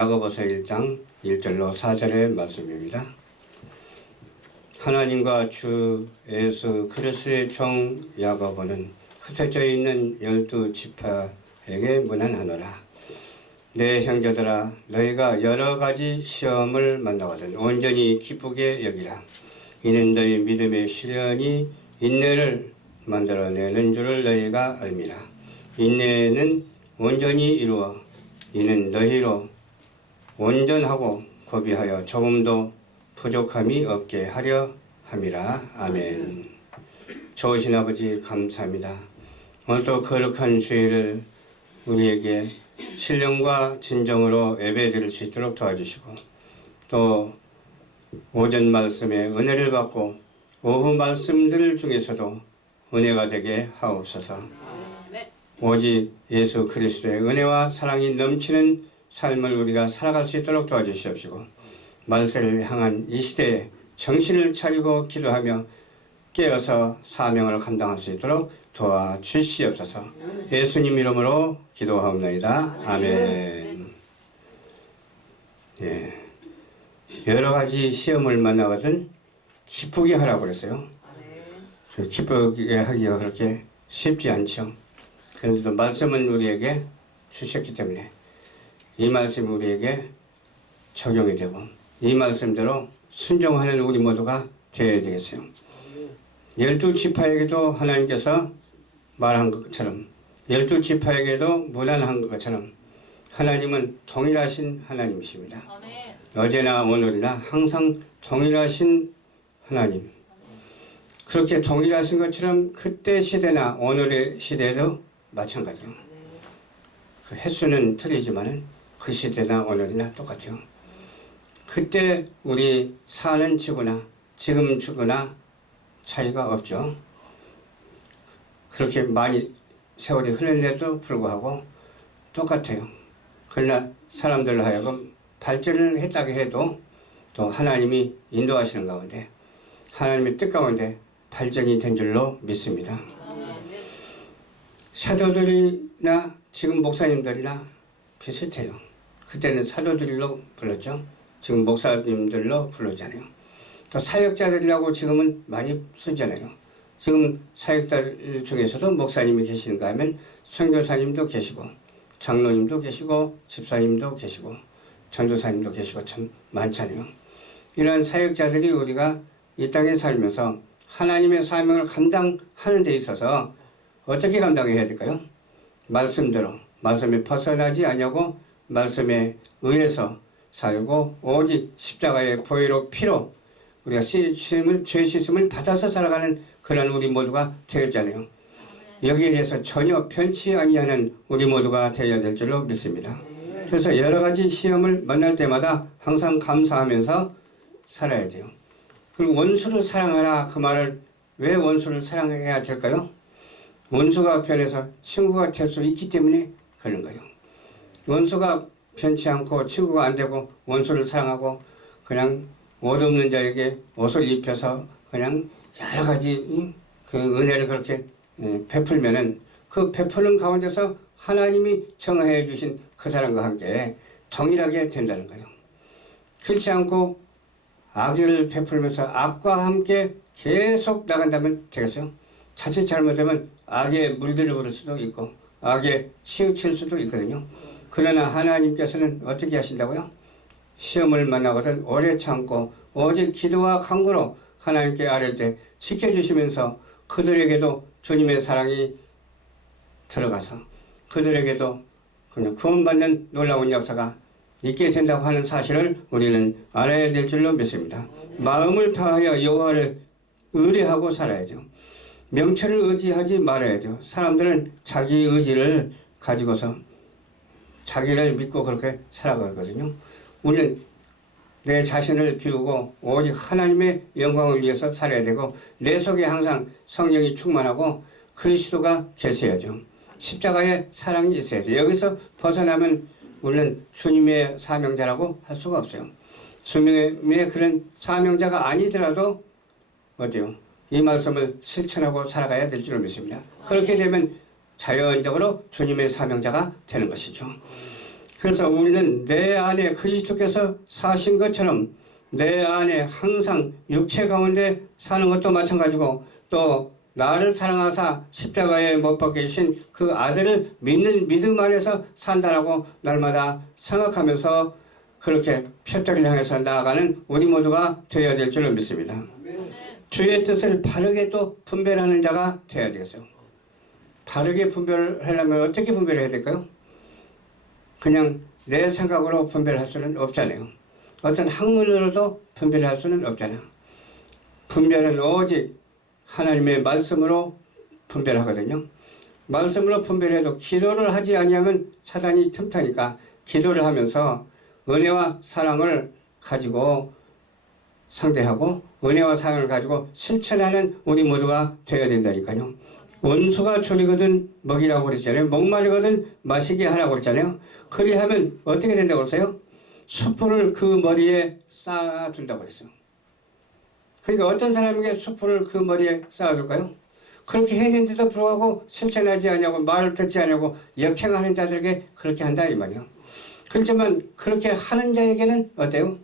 야고보서 1장 1절로 4절의 말씀입니다. 하나님과 주 예수 그리스도의 종 야고보는 흩어져 있는 12지파에게 문안하노라. 내 형제들아, 너희가 여러 가지 시험을 만나거든 온전히 기쁘게 여기라. 이는 너희 믿음의 시련이 인내를 만들어내는 줄을 너희가 알미라. 인내는 온전히 이루어 이는 너희로 온전하고 고비하여 조금도 부족함이 없게 하려 함이라. 아멘. 좋으신 아버지 감사합니다. 오늘도 거룩한 주일을 우리에게 신령과 진정으로 예배드릴 수 있도록 도와주시고, 또 오전 말씀에 은혜를 받고 오후 말씀들 중에서도 은혜가 되게 하옵소서. 오직 예수 그리스도의 은혜와 사랑이 넘치는 삶을 우리가 살아갈 수 있도록 도와주시옵시고, 말세를 향한 이 시대에 정신을 차리고 기도하며 깨어서 사명을 감당할 수 있도록 도와주시옵소서. 예수님 이름으로 기도하옵나이다. 아멘. 예. 여러 가지 시험을 만나거든 기쁘게 하라고 그랬어요. 기쁘게 하기가 그렇게 쉽지 않죠. 그런데도 말씀은 우리에게 주셨기 때문에 이 말씀이 우리에게 적용이 되고 이 말씀대로 순종하는 우리 모두가 되어야 되겠어요. 12지파에게도 하나님께서 말한 것처럼 12지파에게도 문안한 것처럼 하나님은 동일하신 하나님이십니다. 아멘. 어제나 오늘이나 항상 동일하신 하나님. 그렇게 동일하신 것처럼 그때 시대나 오늘의 시대에도 마찬가지요. 그 횟수는 틀리지만은 그 시대나 오늘이나 똑같아요. 그때 우리 사는 지구나 지금 지구나 차이가 없죠. 그렇게 많이 세월이 흘렀는데도 불구하고 똑같아요. 그러나 사람들로 하여금 발전을 했다고 해도 또 하나님이 인도하시는 가운데 하나님의 뜻 가운데 발전이 된 줄로 믿습니다. 사도들이나 지금 목사님들이나 비슷해요. 그때는 사도들로 불렀죠. 지금 목사님들로 부르잖아요. 또 사역자들이라고 지금은 많이 쓰잖아요. 지금 사역자들 중에서도 목사님이 계시는가 하면 선교사님도 계시고 장로님도 계시고 집사님도 계시고 전도사님도 계시고 참 많잖아요. 이러한 사역자들이 우리가 이 땅에 살면서 하나님의 사명을 감당하는 데 있어서 어떻게 감당해야 될까요? 말씀대로 말씀에 벗어나지 않냐고 말씀에 의해서 살고 오직 십자가의 보혈로 피로 우리가 죄 씻음을 받아서 살아가는 그런 우리 모두가 되었잖아요. 여기에 대해서 전혀 편치 아니하는 우리 모두가 되어야 될 줄로 믿습니다. 그래서 여러 가지 시험을 만날 때마다 항상 감사하면서 살아야 돼요. 그리고 원수를 사랑하라 그 말을 왜 원수를 사랑해야 될까요? 원수가 변해서 친구가 될 수 있기 때문에 그런 거예요. 원수가 편치 않고 친구가 안 되고 원수를 사랑하고 그냥 옷 없는 자에게 옷을 입혀서 그냥 여러 가지 그 은혜를 그렇게 베풀면은 그 베푸는 가운데서 하나님이 정해 주신 그 사람과 함께 동일하게 된다는 거예요. 그렇지 않고 악을 베풀면서 악과 함께 계속 나간다면 되겠어요? 자칫 잘못되면 악에 물들어 버릴 수도 있고 악에 치우칠 수도 있거든요. 그러나 하나님께서는 어떻게 하신다고요? 시험을 만나거든 오래 참고 오직 기도와 간구로 하나님께 아뢰 때 지켜주시면서 그들에게도 주님의 사랑이 들어가서 그들에게도 그냥 구원받는 놀라운 역사가 있게 된다고 하는 사실을 우리는 알아야 될 줄로 믿습니다. 마음을 다하여 여호와를 의뢰하고 살아야죠. 명철을 의지하지 말아야죠. 사람들은 자기 의지를 가지고서 자기를 믿고 그렇게 살아가거든요. 우리는 내 자신을 비우고 오직 하나님의 영광을 위해서 살아야 되고 내 속에 항상 성령이 충만하고 그리스도가 계셔야죠. 십자가의 사랑이 있어야 돼요. 여기서 벗어나면 우리는 주님의 사명자라고 할 수가 없어요. 주님의 그런 사명자가 아니더라도 어때요? 이 말씀을 실천하고 살아가야 될 줄 믿습니다. 그렇게 되면 자연적으로 주님의 사명자가 되는 것이죠. 그래서 우리는 내 안에 그리스도께서 사신 것처럼 내 안에 항상 육체 가운데 사는 것도 마찬가지고, 또 나를 사랑하사 십자가에 못 박혀 계신 그 아들을 믿는 믿음 안에서 산다라고 날마다 생각하면서 그렇게 표적을 향해서 나아가는 우리 모두가 되어야 될 줄로 믿습니다. 주의 뜻을 바르게 또 분별하는 자가 되어야 되겠어요. 바르게 분별하려면 어떻게 분별해야 될까요? 그냥 내 생각으로 분별할 수는 없잖아요. 어떤 학문으로도 분별할 수는 없잖아요. 분별은 오직 하나님의 말씀으로 분별하거든요. 말씀으로 분별해도 기도를 하지 아니하면 사단이 틈타니까 기도를 하면서 은혜와 사랑을 가지고 상대하고 은혜와 사랑을 가지고 실천하는 우리 모두가 되어야 된다니까요. 원수가 줄이거든 먹이라고 그랬잖아요. 목마르거든 마시게 하라고 그랬잖아요. 그리하면 어떻게 된다고 그랬어요? 숯불을 그 머리에 쌓아준다고 그랬어요. 그러니까 어떤 사람에게 숯불을 그 머리에 쌓아줄까요? 그렇게 했는데도 불구하고 실천하지 않냐고 말을 듣지 않냐고 역행하는 자들에게 그렇게 한다 이 말이에요. 그렇지만 그렇게 하는 자에게는 어때요?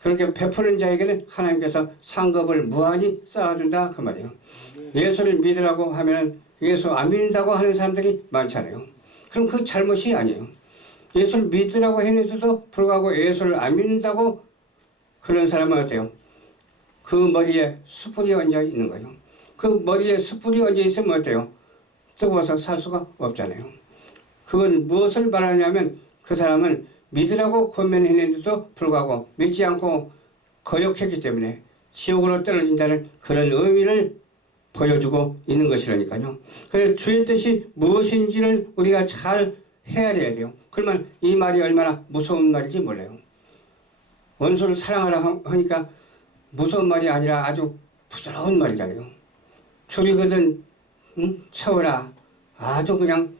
그렇게 베푸는 자에게는 하나님께서 상급을 무한히 쌓아준다 그 말이에요. 예수를 믿으라고 하면 예수 안 믿는다고 하는 사람들이 많잖아요. 그럼 그 잘못이 아니에요. 예수를 믿으라고 했는데도 불구하고 예수를 안 믿는다고 그런 사람은 어때요? 그 머리에 숯불이 얹어 있는 거예요. 그 머리에 숯불이 얹어 있으면 어때요? 뜨거워서 살 수가 없잖아요. 그건 무엇을 말하냐면 그 사람은 믿으라고 권면했는데도 불구하고 믿지 않고 거역했기 때문에 지옥으로 떨어진다는 그런 의미를 보여주고 있는 것이라니까요. 그래서 주의 뜻이 무엇인지를 우리가 잘 헤아려야 돼요. 그러면 이 말이 얼마나 무서운 말인지 몰라요. 원수를 사랑하라 하니까 무서운 말이 아니라 아주 부드러운 말이잖아요. 줄이거든 채워라, 아주 그냥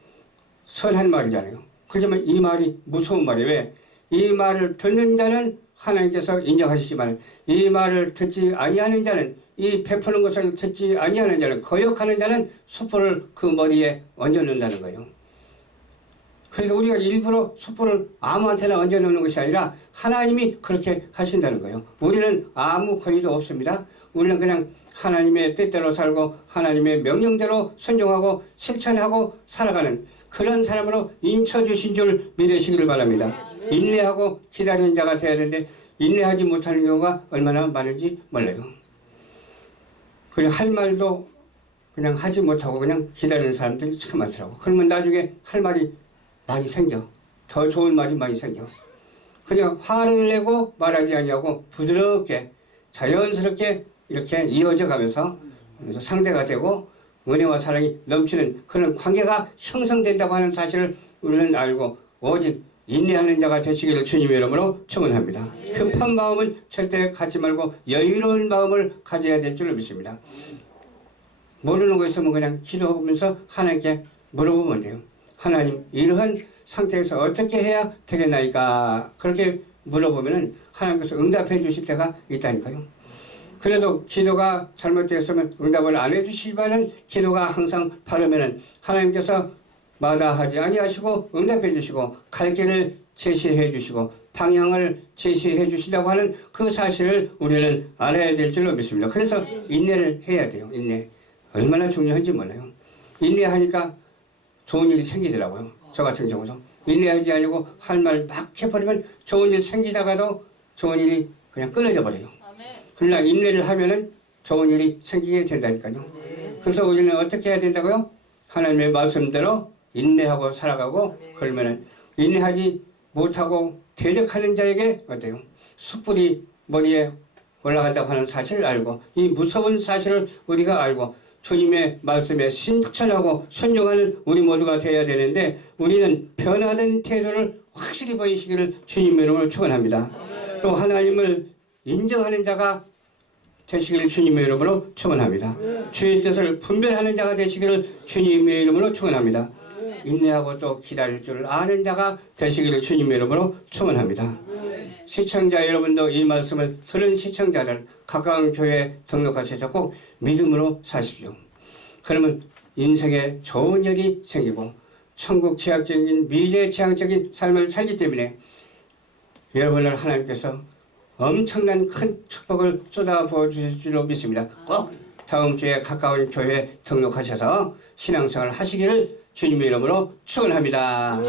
선한 말이잖아요. 그렇지만 이 말이 무서운 말이에요. 왜? 이 말을 듣는 자는 하나님께서 인정하시지만 이 말을 듣지 아니하는 자는, 이 베푸는 것을 듣지 아니하는 자는, 거역하는 자는 숯불을 그 머리에 얹어놓는다는 거예요. 그러니까 우리가 일부러 숯불을 아무한테나 얹어놓는 것이 아니라 하나님이 그렇게 하신다는 거예요. 우리는 아무 권위도 없습니다. 우리는 그냥 하나님의 뜻대로 살고 하나님의 명령대로 순종하고 실천하고 살아가는 그런 사람으로 인쳐주신 줄 믿으시기를 바랍니다. 인내하고 기다리는 자가 되어야 되는데 인내하지 못하는 경우가 얼마나 많은지 몰라요. 그냥 할 말도 그냥 하지 못하고 그냥 기다리는 사람들이 참 많더라고. 그러면 나중에 할 말이 많이 생겨. 더 좋은 말이 많이 생겨. 그냥 화를 내고 말하지 아니하고 부드럽게 자연스럽게 이렇게 이어져 가면서 상대가 되고 은혜와 사랑이 넘치는 그런 관계가 형성된다고 하는 사실을 우리는 알고 오직 인내하는 자가 되시기를 주님의 이름으로 축원합니다. 급한 마음은 절대 갖지 말고 여유로운 마음을 가져야 될 줄을 믿습니다. 모르는 거 있으면 그냥 기도하면서 하나님께 물어보면 돼요. 하나님, 이러한 상태에서 어떻게 해야 되겠나이까? 그렇게 물어보면 하나님께서 응답해 주실 때가 있다니까요. 그래도 기도가 잘못되었으면 응답을 안 해주시지만은 기도가 항상 바르면은 하나님께서 마다하지 아니하시고 응답해 주시고 갈 길을 제시해 주시고 방향을 제시해 주시다고 하는 그 사실을 우리는 알아야 될 줄로 믿습니다. 그래서 인내를 해야 돼요. 인내. 얼마나 중요한지 몰라요. 인내하니까 좋은 일이 생기더라고요. 저 같은 경우도. 인내하지 않고 할 말 막 해버리면 좋은 일 생기다가도 좋은 일이 그냥 끊어져 버려요. 그러나 인내를 하면은 좋은 일이 생기게 된다니까요. 그래서 우리는 어떻게 해야 된다고요? 하나님의 말씀대로 인내하고 살아가고, 그러면은 인내하지 못하고 대적하는 자에게 어때요? 숯불이 머리에 올라간다고 하는 사실을 알고, 이 무서운 사실을 우리가 알고 주님의 말씀에 신천하고 순종하는 우리 모두가 되어야 되는데, 우리는 변화된 태도를 확실히 보이시기를 주님의 이름으로 축원합니다. 또 하나님을 인정하는 자가 되시기를 주님의 이름으로 축원합니다. 주의 뜻을 분별하는 자가 되시기를 주님의 이름으로 축원합니다. 인내하고 또 기다릴 줄 아는 자가 되시기를 주님의 이름으로 축원합니다. 시청자 여러분도 이 말씀을 들은 시청자들 가까운 교회에 등록하셔서 꼭 믿음으로 사십시오. 그러면 인생에 좋은 일이 생기고 천국 지향적인 미래 지향적인 삶을 살기 때문에 여러분을 하나님께서 엄청난 큰 축복을 쏟아 부어 주실 줄로 믿습니다. 꼭 다음 주에 가까운 교회에 등록하셔서 신앙생활 하시기를 주님의 이름으로 축원합니다.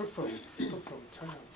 펄펄 찬양.